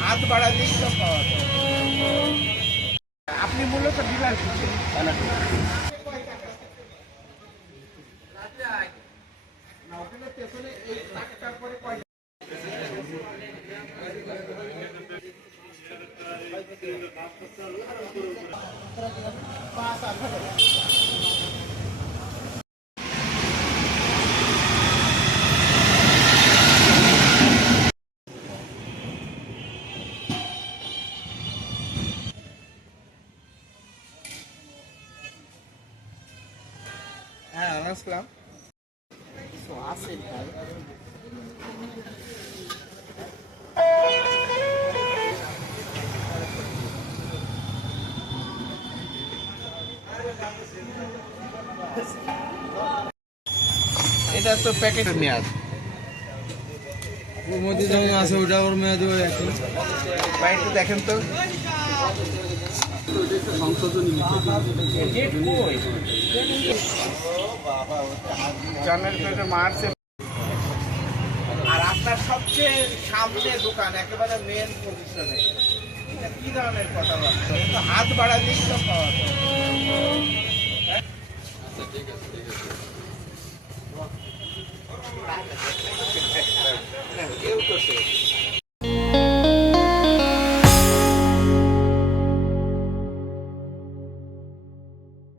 হাত বাড়ালেই তো পাওয়া যায়। আপনি মূলত ডিলার হ্যাঁ আছে ভাই। এটা তো প্যাকেট মেয়াদ। ওর মধ্যে যেমন আছে ওটা ওর মেয়াদ দেখেন তো। আর আপনার সবচেয়ে সামনে দোকান, একেবারে মেন পজিশনে কি ধরনের কথাবার্তা হাত বাড়া তো পাওয়া যায়।